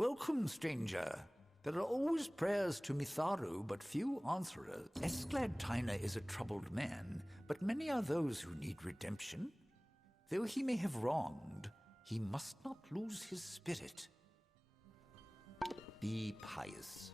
Welcome, stranger. There are always prayers to Mitharu, but few answerers. Esclad Tyner is a troubled man, but many are those who need redemption. Though he may have wronged, he must not lose his spirit. Be pious.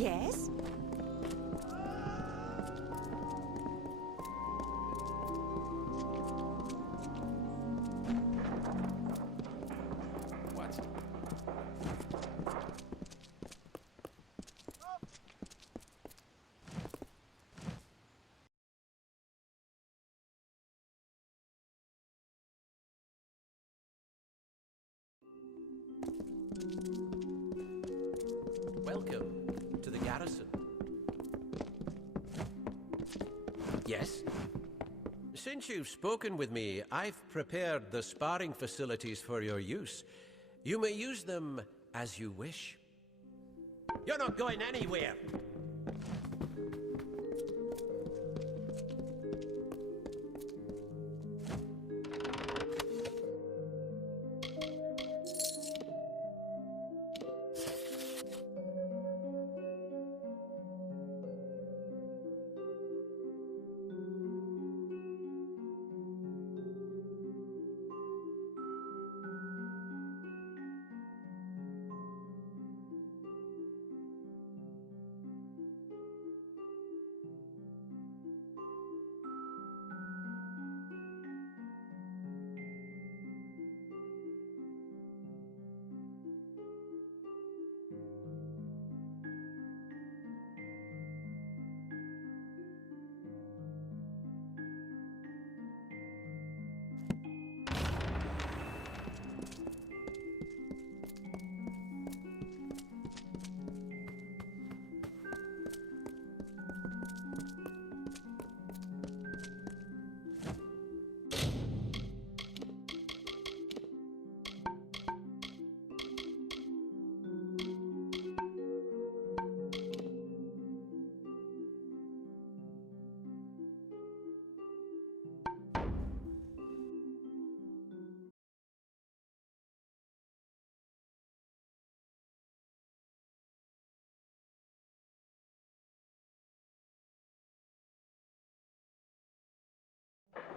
Yes? What? Welcome to the garrison. Yes? Since you've spoken with me, I've prepared the sparring facilities for your use. You may use them as you wish. You're not going anywhere!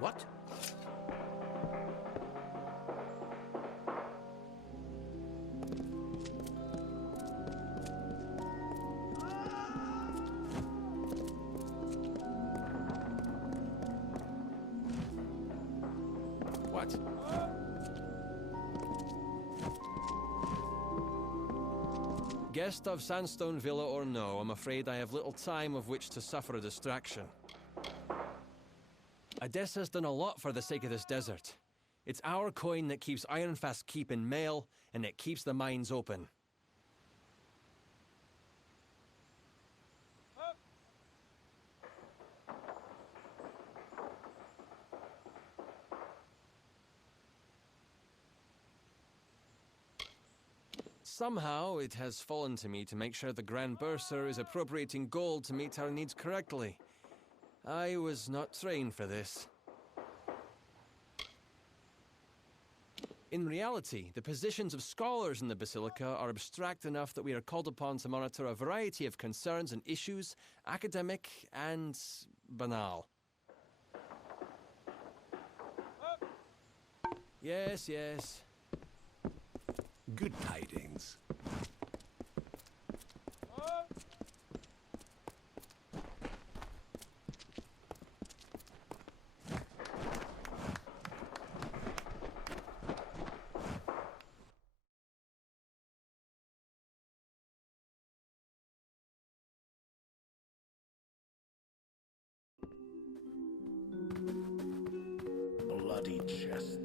What? What? Guest of Sandstone Villa or no, I'm afraid I have little time of which to suffer a distraction. Odessa's done a lot for the sake of this desert. It's our coin that keeps Ironfast Keep in mail, and it keeps the mines open. Somehow, it has fallen to me to make sure the Grand Bursar is appropriating gold to meet our needs correctly. I was not trained for this. In reality, the positions of scholars in the Basilica are abstract enough that we are called upon to monitor a variety of concerns and issues, academic and banal. Yes, yes. Good tidings. Bloody chests.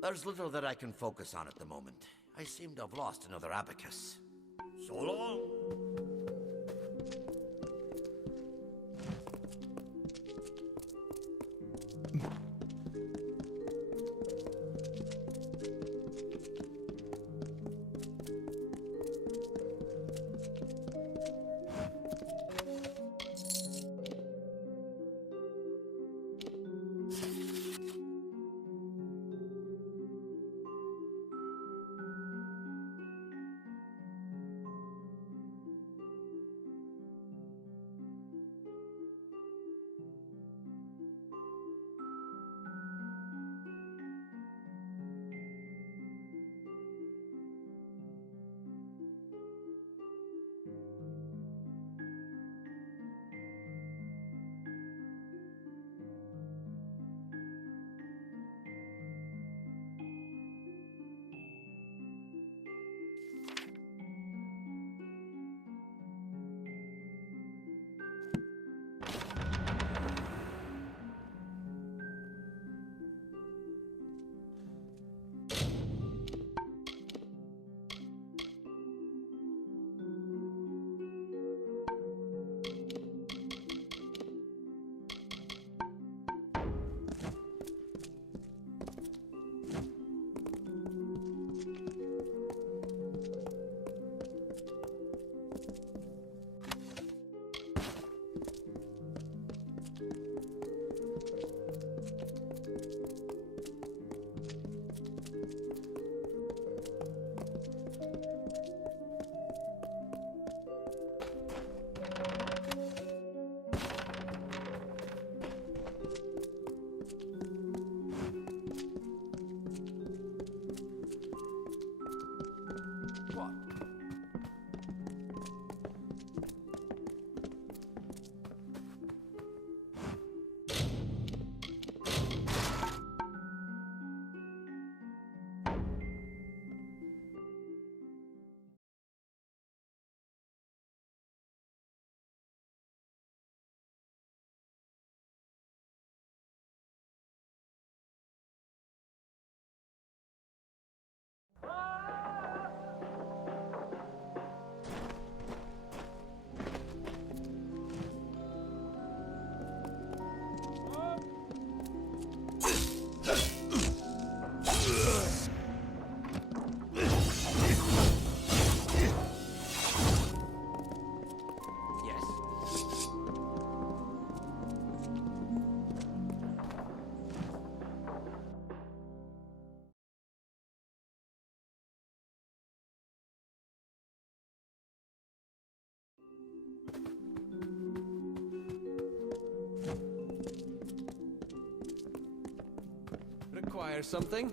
There's little that I can focus on at the moment. I seem to have lost another abacus. So long. Require something?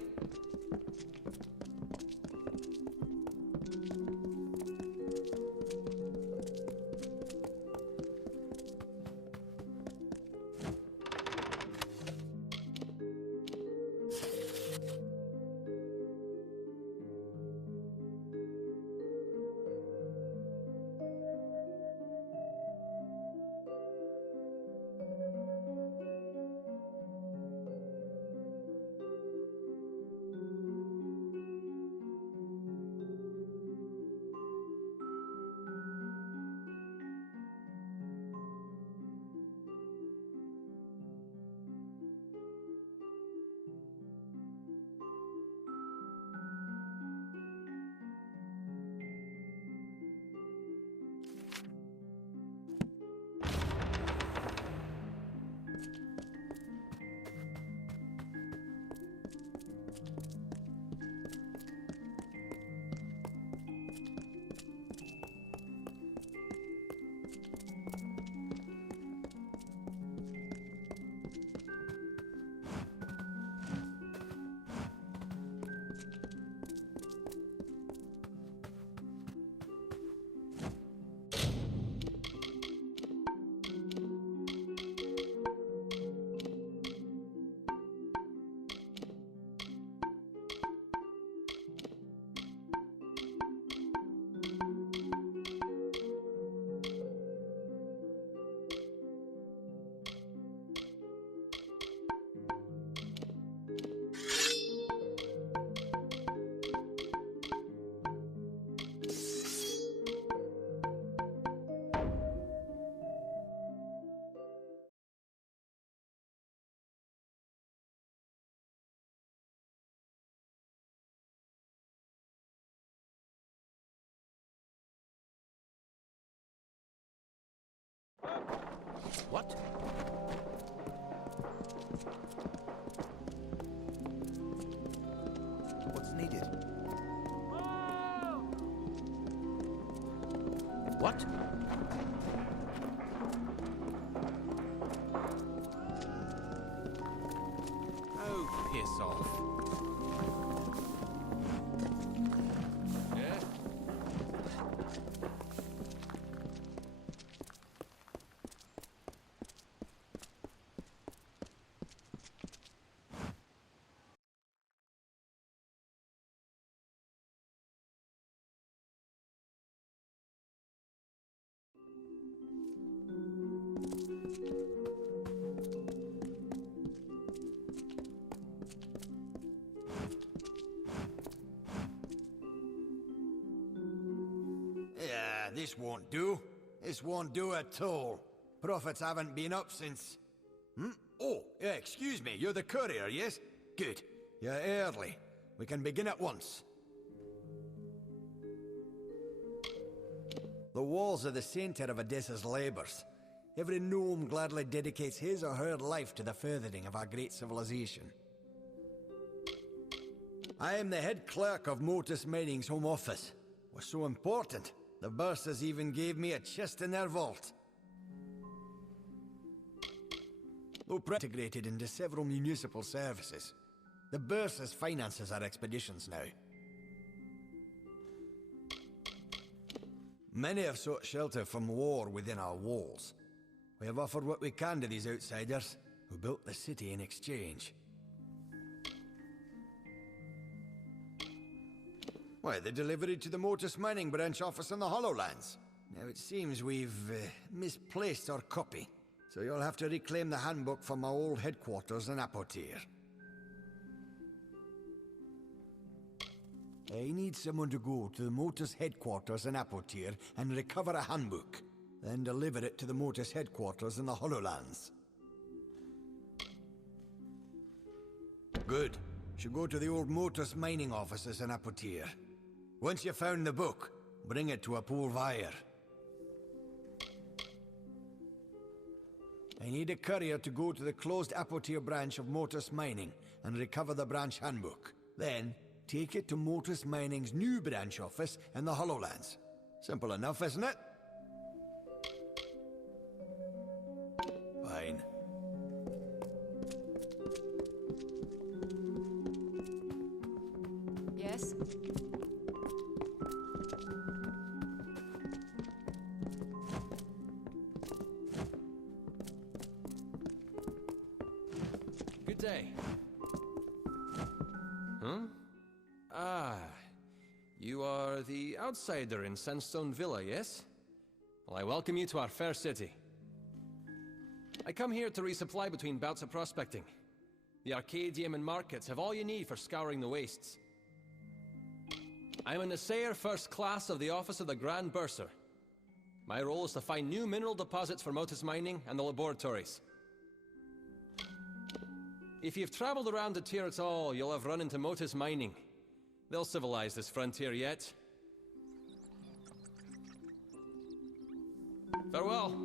What? What's needed? What? Oh, piss off. Yeah? Yeah, this won't do. This won't do at all. Profits haven't been up since... Oh, yeah, excuse me, you're the courier, yes? Good. You're early. We can begin at once. The walls are the center of Odessa's labors. Every gnome gladly dedicates his or her life to the furthering of our great civilization. I am the head clerk of Motus Mining's home office. Was so important, the bursars even gave me a chest in their vault. Though integrated into several municipal services, the bursars finances our expeditions now. Many have sought shelter from war within our walls. We have offered what we can to these outsiders, who built the city in exchange. Why, they delivered it to the Motus Mining branch office in the Hollowlands. Now it seems we've misplaced our copy, so you'll have to reclaim the handbook from our old headquarters in Apotir. I need someone to go to the Motus headquarters in Apotir and recover a handbook, then deliver it to the Motus headquarters in the Hollowlands. Good. Should go to the old Motus mining offices in Apotir. Once you've found the book, bring it to a Polvair. I need a courier to go to the closed Apotir branch of Motus Mining and recover the branch handbook. Then, take it to Motus Mining's new branch office in the Hollowlands. Simple enough, isn't it? Fine. Yes? Good day. Huh? Ah, you are the outsider in Sandstone Villa, yes? Well, I welcome you to our fair city. I come here to resupply between bouts of prospecting. The Arcadium and markets have all you need for scouring the wastes. I'm an assayer first class of the Office of the Grand Bursar. My role is to find new mineral deposits for Motus Mining and the laboratories. If you've traveled around the tier at all, you'll have run into Motus Mining. They'll civilize this frontier yet. Farewell.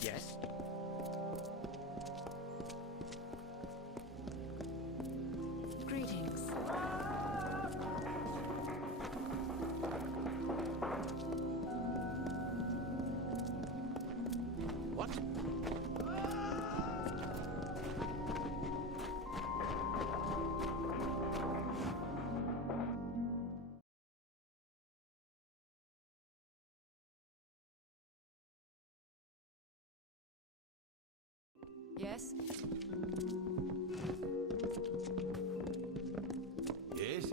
Yes? Greetings. What? Yes? Yes?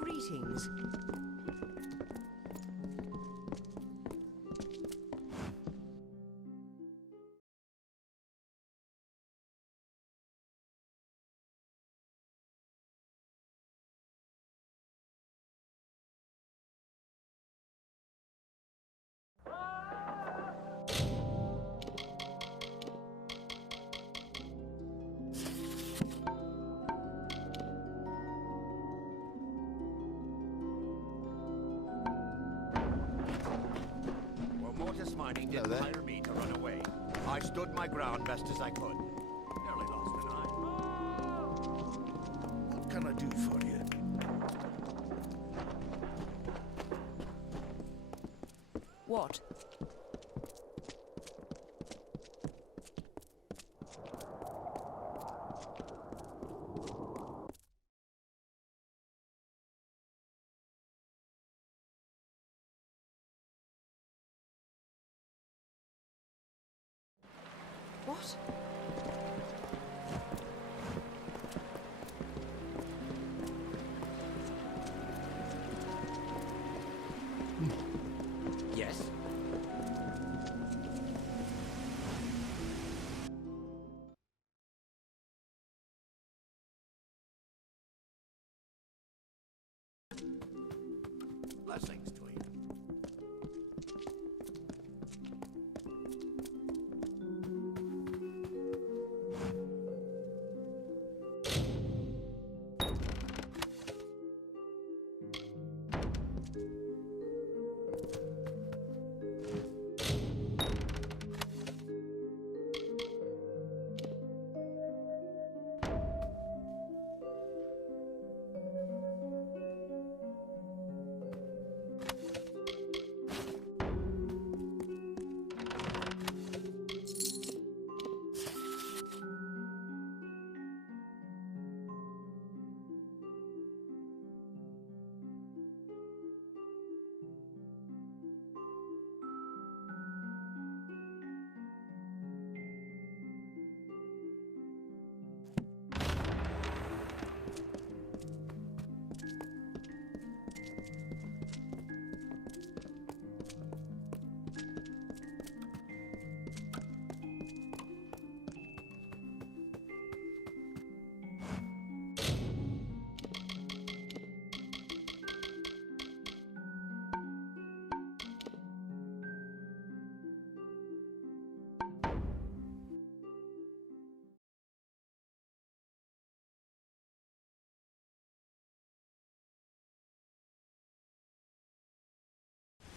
Greetings. Well, Mortis Mining didn't hire me to run away. I stood my ground best as I could. Nearly lost an eye. What can I do for you? What? What? Yes? Blessings to you.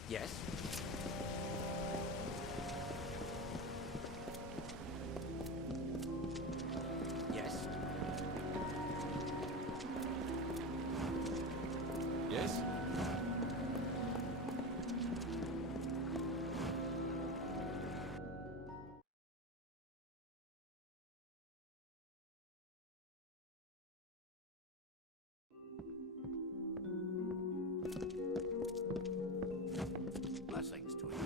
Yes? Yes? Yes? Blessings to you.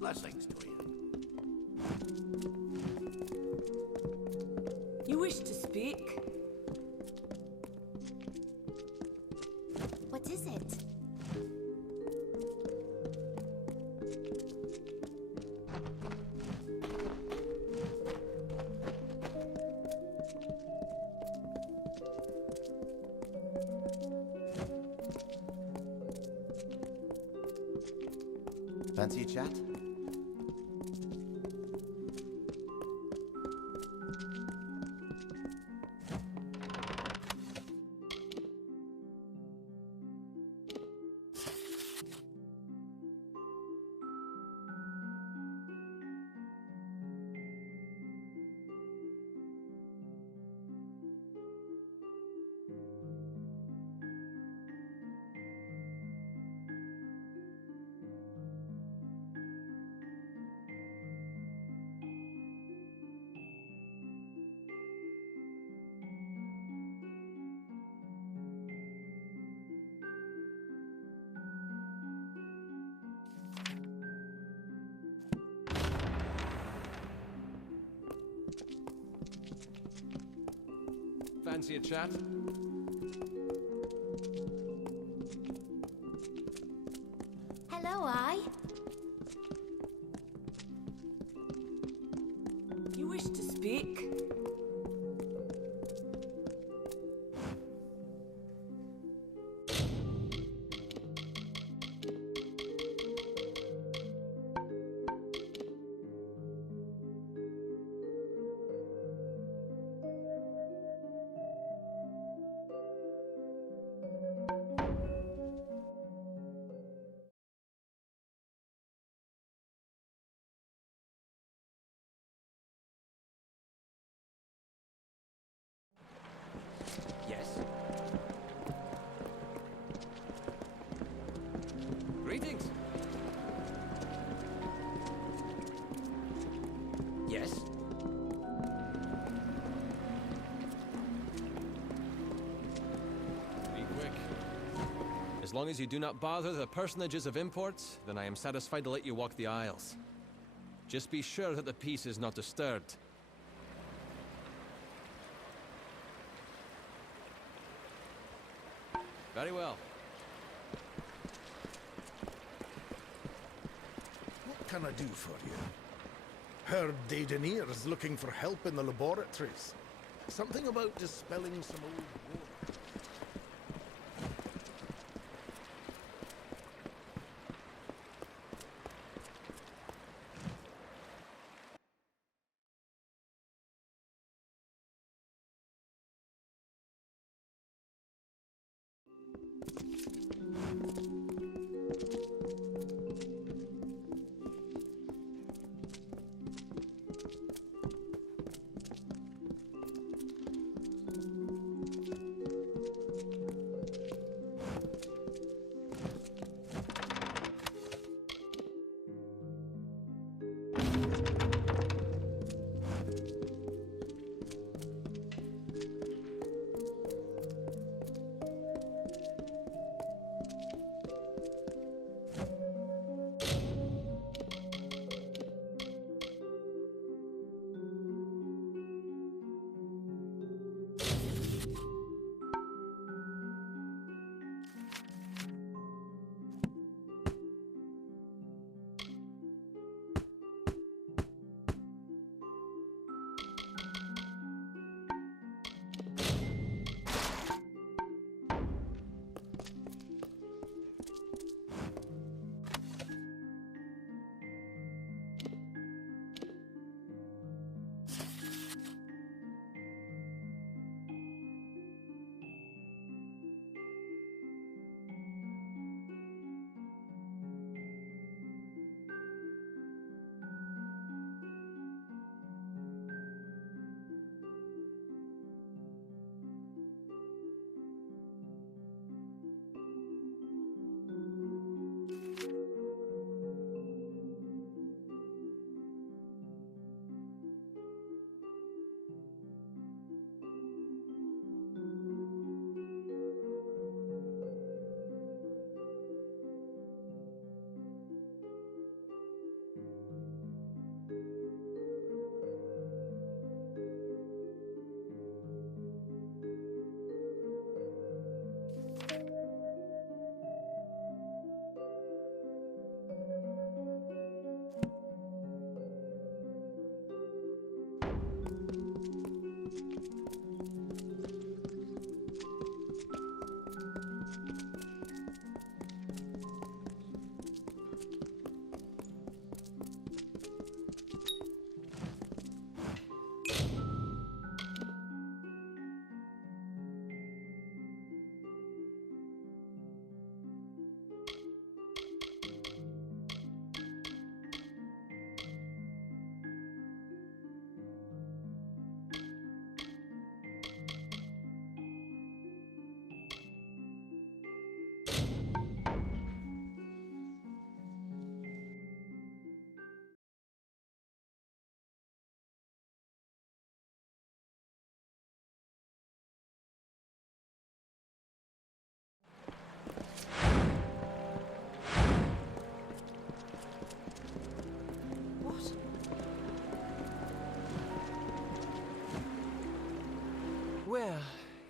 Blessings to you. You wish to speak? speak? What is it? Fancy a chat? Fancy a chat? Hello, I. You wish to speak? Yes? Greetings. Yes? Be quick. As long as you do not bother the personages of imports, then I am satisfied to let you walk the aisles. Just be sure that the peace is not disturbed. Very well. What can I do for you? Heard Daedenir's looking for help in the laboratories. Something about dispelling some old war.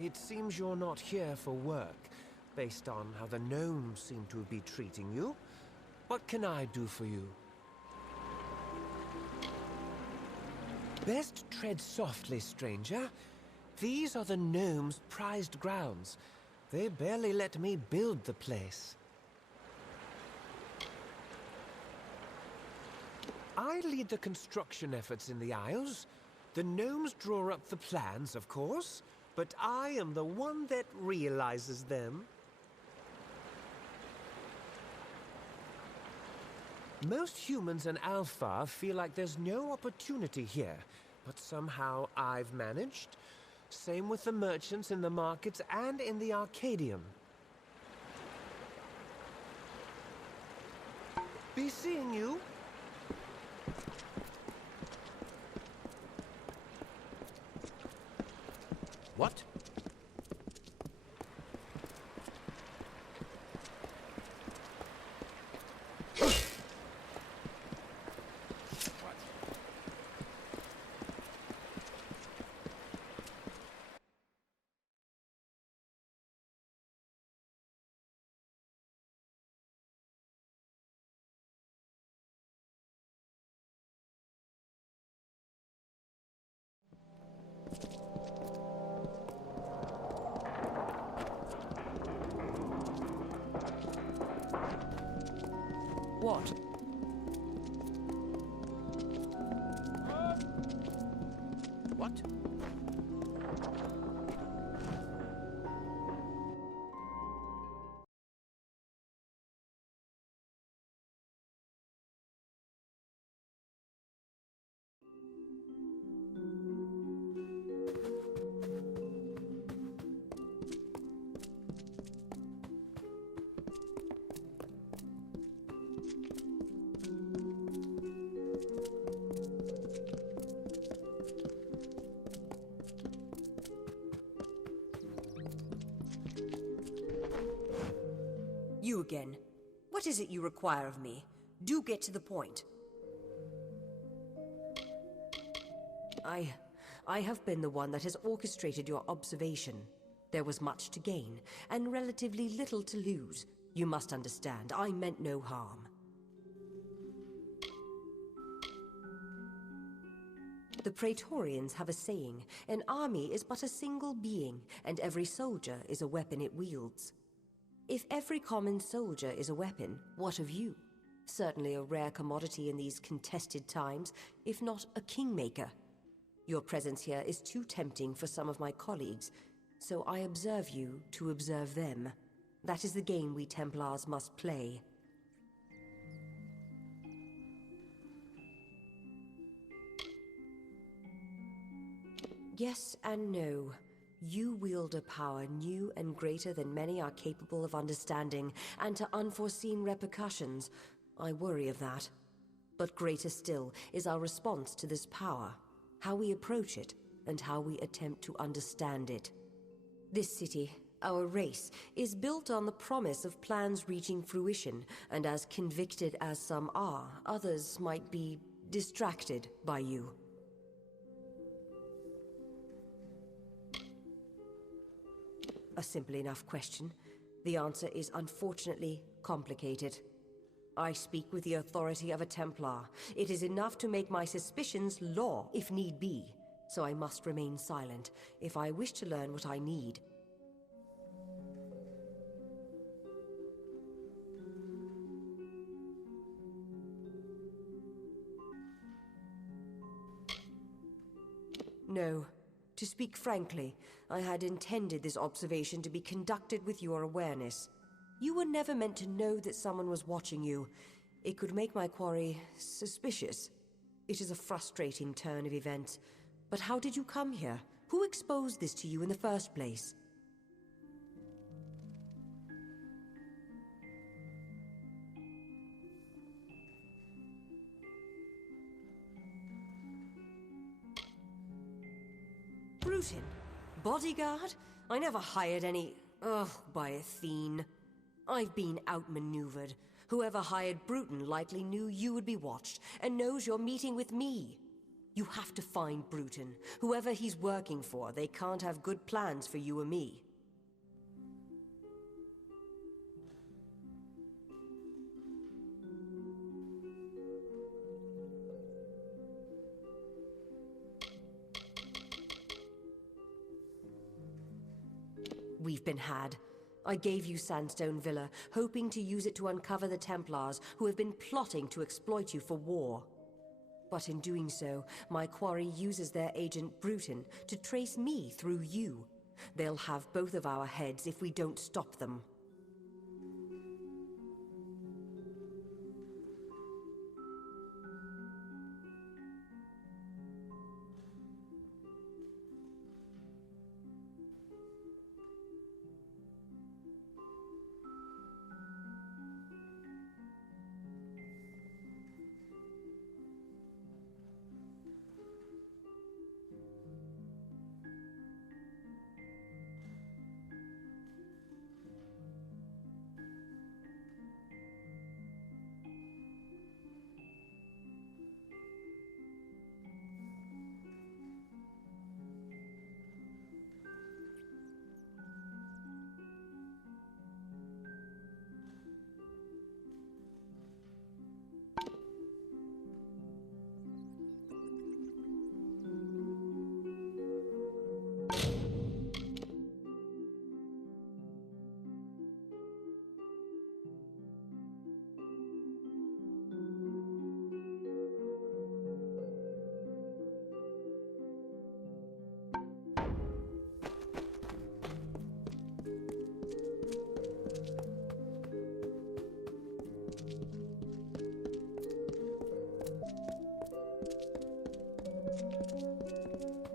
It seems you're not here for work, based on how the gnomes seem to be treating you. What can I do for you? Best tread softly, stranger. These are the gnomes' prized grounds. They barely let me build the place. I lead the construction efforts in the Isles. The gnomes draw up the plans, of course, but I am the one that realizes them. Most humans in Alpha feel like there's no opportunity here, but somehow I've managed. Same with the merchants in the markets and in the Arcadium. Be seeing you. What? What? What? You again. What is it you require of me? Do get to the point. I have been the one that has orchestrated your observation. There was much to gain, and relatively little to lose. You must understand, I meant no harm. The Praetorians have a saying, an army is but a single being, and every soldier is a weapon it wields. If every common soldier is a weapon, what of you? Certainly a rare commodity in these contested times, if not a kingmaker. Your presence here is too tempting for some of my colleagues, so I observe you to observe them. That is the game we Templars must play. Yes and no. You wield a power new and greater than many are capable of understanding, and to unforeseen repercussions. I worry of that. But greater still is our response to this power, how we approach it, and how we attempt to understand it. This city, our race, is built on the promise of plans reaching fruition, and as convicted as some are, others might be distracted by you. A simple enough question. The answer is unfortunately complicated. I speak with the authority of a Templar. It is enough to make my suspicions law, if need be. So I must remain silent, if I wish to learn what I need. No. To speak frankly, I had intended this observation to be conducted with your awareness. You were never meant to know that someone was watching you. It could make my quarry suspicious. It is a frustrating turn of events. But how did you come here? Who exposed this to you in the first place? Bruton? Bodyguard? I never hired any... Ugh, by Athene. I've been outmaneuvered. Whoever hired Bruton likely knew you would be watched, and knows you're meeting with me. You have to find Bruton. Whoever he's working for, they can't have good plans for you or me. We've been had. I gave you Sandstone Villa, hoping to use it to uncover the Templars who have been plotting to exploit you for war. But in doing so, my quarry uses their agent Bruton to trace me through you. They'll have both of our heads if we don't stop them.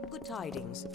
Good tidings.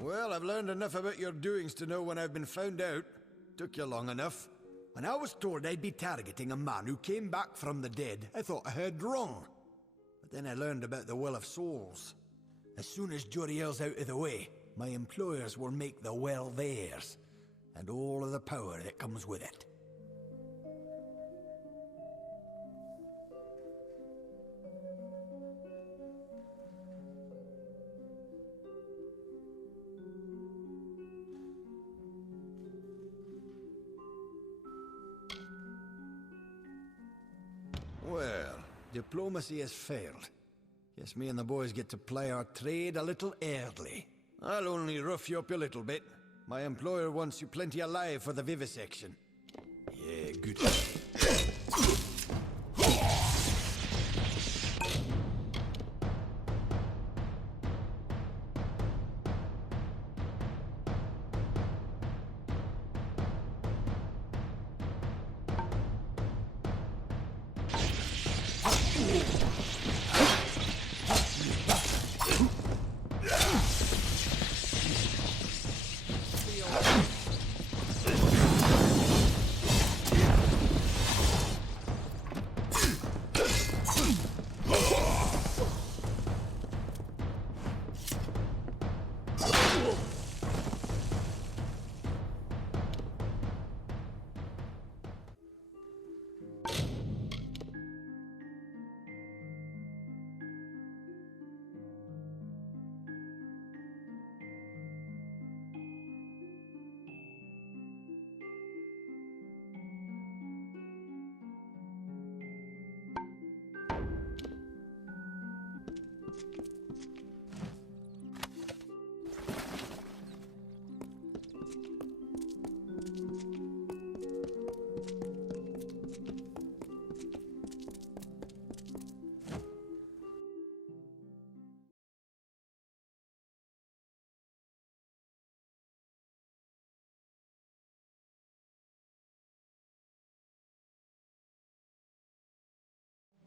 Well, I've learned enough about your doings to know when I've been found out. Took you long enough. When I was told I'd be targeting a man who came back from the dead, I thought I heard wrong. But then I learned about the Well of Souls. As soon as Joriel's out of the way, my employers will make the well theirs, and all of the power that comes with it. Well, diplomacy has failed. Guess me and the boys get to play our trade a little early. I'll only rough you up a little bit. My employer wants you plenty alive for the vivisection. Yeah, good.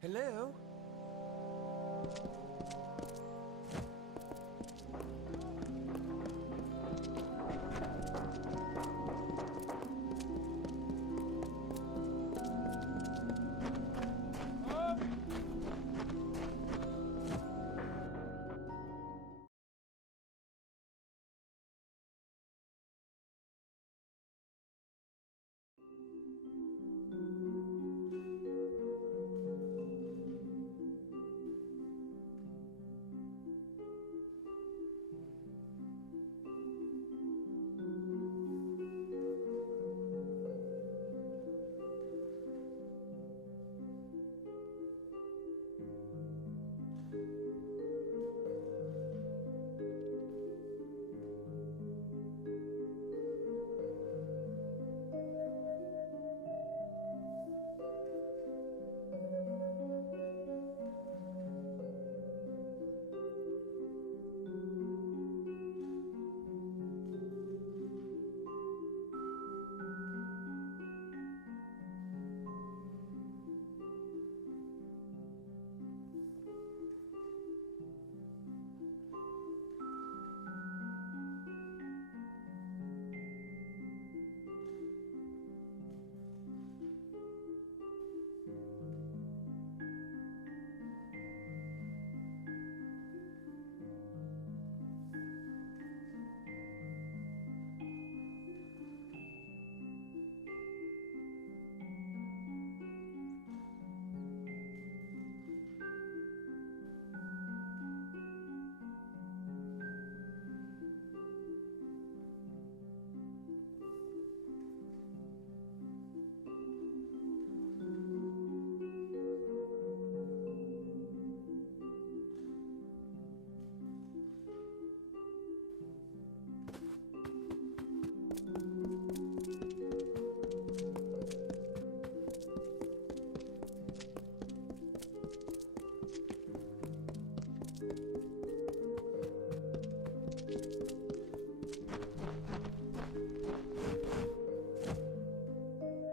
Hello?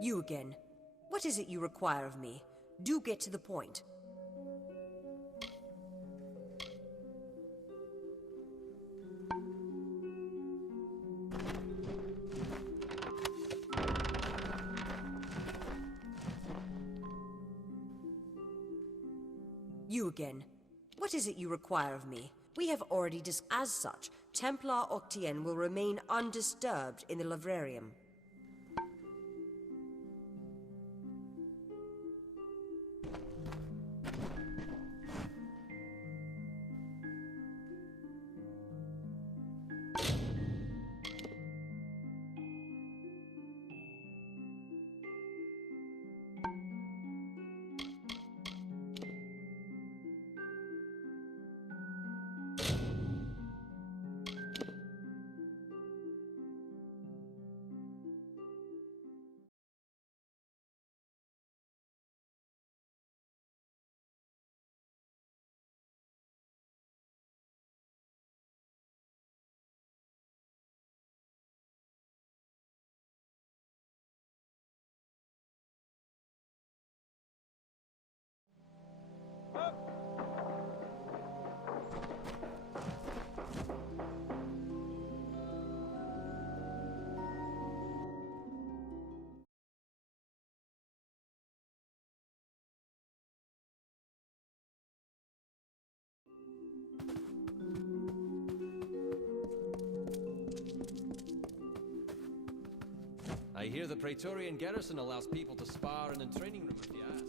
You again. What is it you require of me? Do get to the point. You again. What is it you require of me? We have already as such, Templar Octien will remain undisturbed in the Livrarium. I hear the Praetorian garrison allows people to spar in the training room if you ask.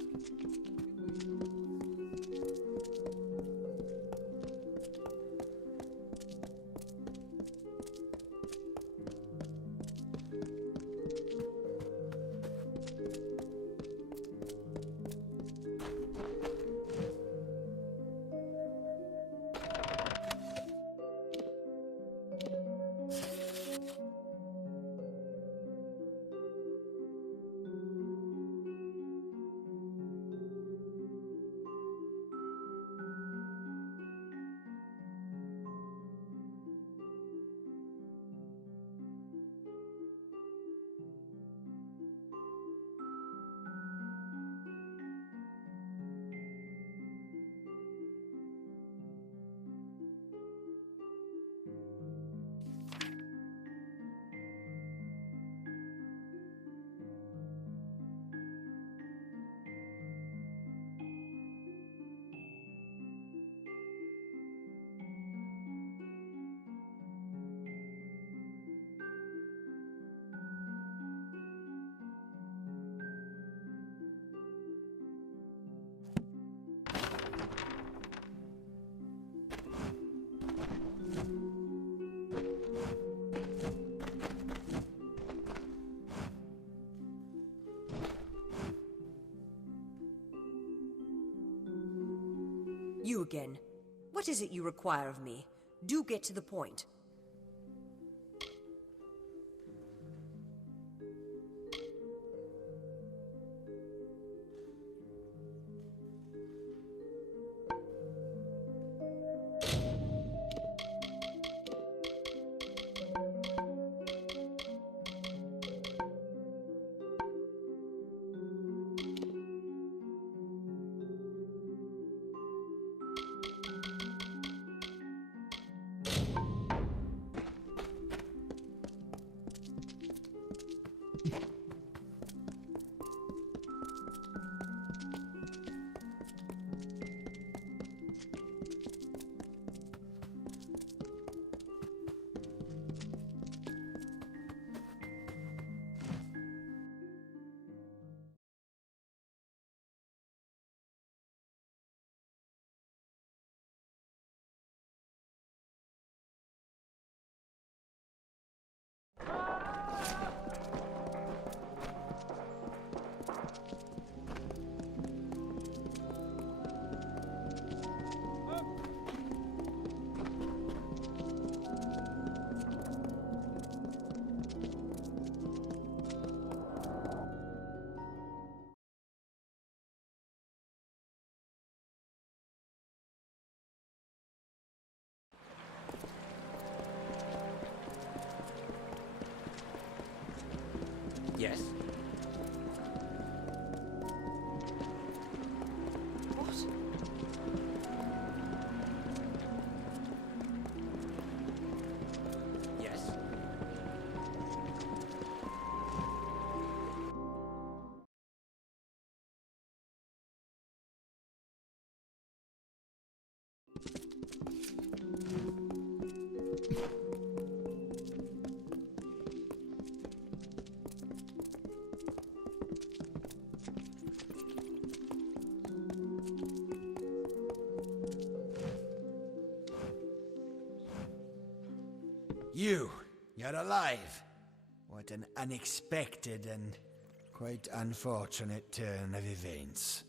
You again. What is it you require of me? Do get to the point. Yes? What? Yes? You're alive. What an unexpected and quite unfortunate turn of events.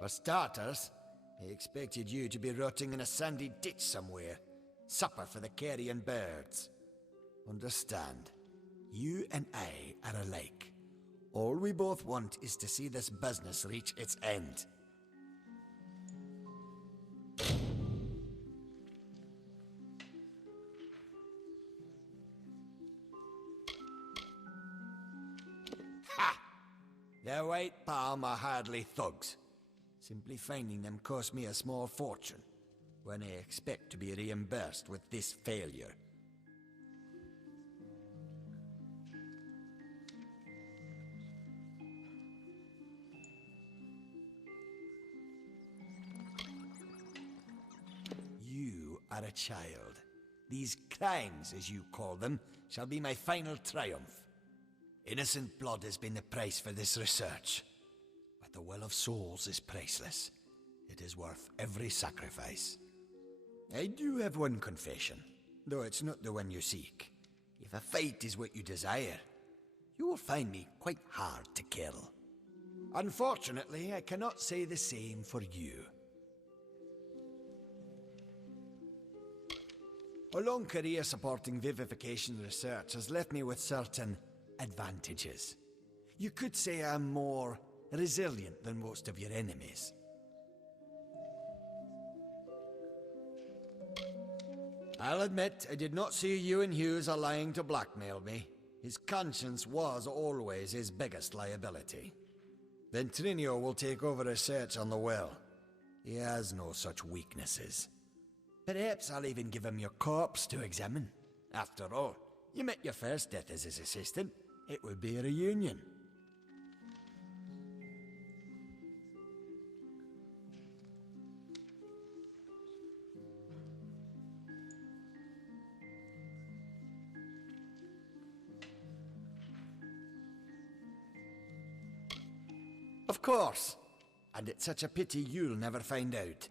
For starters, I expected you to be rotting in a sandy ditch somewhere. Supper for the carrion birds. Understand, you and I are alike. All we both want is to see this business reach its end. Ha! The White Palm are hardly thugs. Simply finding them cost me a small fortune, when I expect to be reimbursed with this failure. You are a child. These crimes, as you call them, shall be my final triumph. Innocent blood has been the price for this research. But the will of souls is priceless. It is worth every sacrifice. I do have one confession, though it's not the one you seek. If a fight is what you desire, you will find me quite hard to kill. Unfortunately, I cannot say the same for you. A long career supporting vivification research has left me with certain advantages. You could say I'm more resilient than most of your enemies. I'll admit, I did not see you and Hughes lying to blackmail me. His conscience was always his biggest liability. Ventrinio will take over research on the well. He has no such weaknesses. Perhaps I'll even give him your corpse to examine. After all, you met your first death as his assistant. It would be a reunion. Of course. And it's such a pity you'll never find out.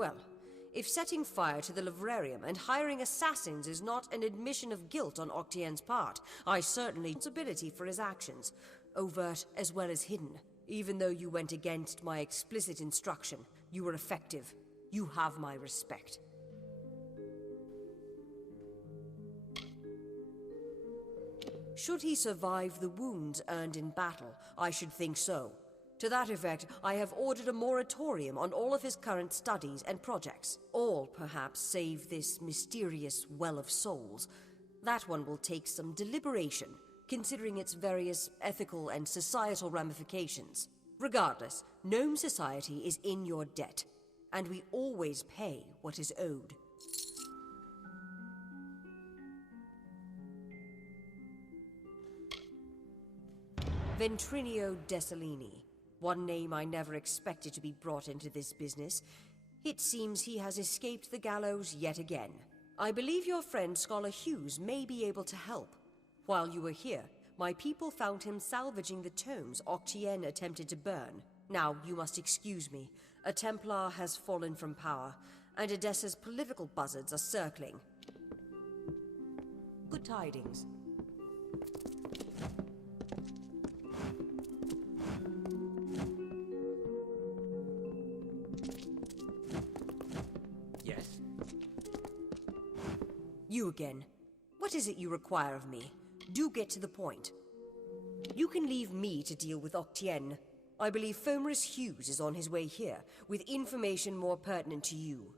Well, if setting fire to the livrarium and hiring assassins is not an admission of guilt on Octien's part, I certainly take responsibility for his actions, overt as well as hidden. Even though you went against my explicit instruction, you were effective. You have my respect. Should he survive the wounds earned in battle, I should think so. To that effect, I have ordered a moratorium on all of his current studies and projects. All, perhaps, save this mysterious Well of Souls. That one will take some deliberation, considering its various ethical and societal ramifications. Regardless, Gnome Society is in your debt, and we always pay what is owed. Ventrinio Desalini. One name I never expected to be brought into this business. It seems he has escaped the gallows yet again. I believe your friend Scholar Hughes may be able to help. While you were here, my people found him salvaging the tomes Octien attempted to burn. Now, you must excuse me. A Templar has fallen from power, and Edessa's political buzzards are circling. Good tidings. You again. What is it you require of me? Do get to the point. You can leave me to deal with Octien. I believe Fomerus Hughes is on his way here, with information more pertinent to you.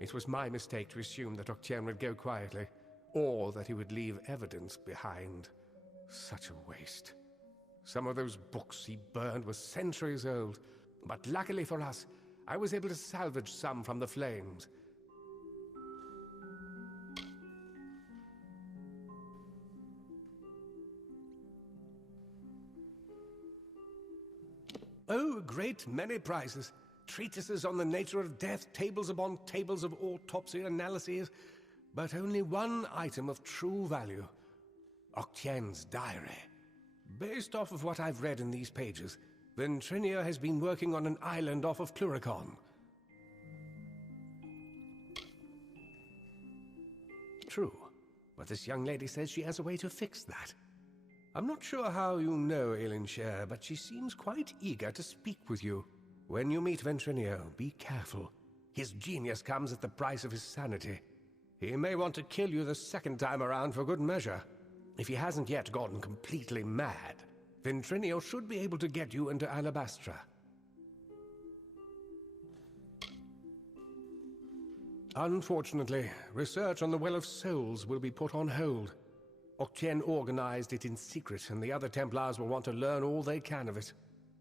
It was my mistake to assume that Octien would go quietly, or that he would leave evidence behind. Such a waste. Some of those books he burned were centuries old. But luckily for us, I was able to salvage some from the flames. Oh, a great many prizes. Treatises on the nature of death, tables upon tables of autopsy analyses, but only one item of true value. Octien's diary. Based off of what I've read in these pages, Ventrinio has been working on an island off of Cluricon. True, but this young lady says she has a way to fix that. I'm not sure how you know Elinshire, but she seems quite eager to speak with you. When you meet Ventrinio, be careful. His genius comes at the price of his sanity. He may want to kill you the second time around for good measure. If he hasn't yet gone completely mad, Ventrinio should be able to get you into Alabastra. Unfortunately, research on the Well of Souls will be put on hold. Octien organized it in secret, and the other Templars will want to learn all they can of it.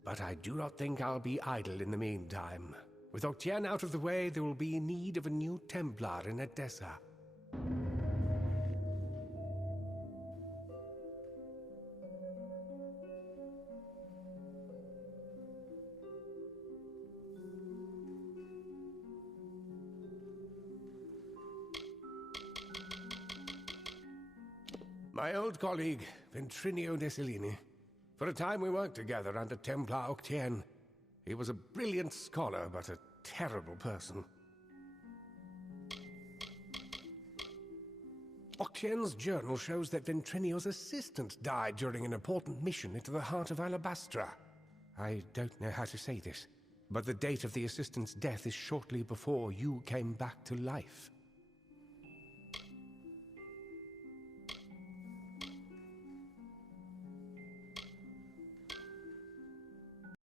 But I do not think I'll be idle in the meantime. With Octien out of the way, there will be need of a new Templar in Edessa. My old colleague, Ventrinio Desalini. For a time we worked together under Templar Octien. He was a brilliant scholar, but a terrible person. Octien's journal shows that Ventrinio's assistant died during an important mission into the heart of Alabastra. I don't know how to say this, but the date of the assistant's death is shortly before you came back to life.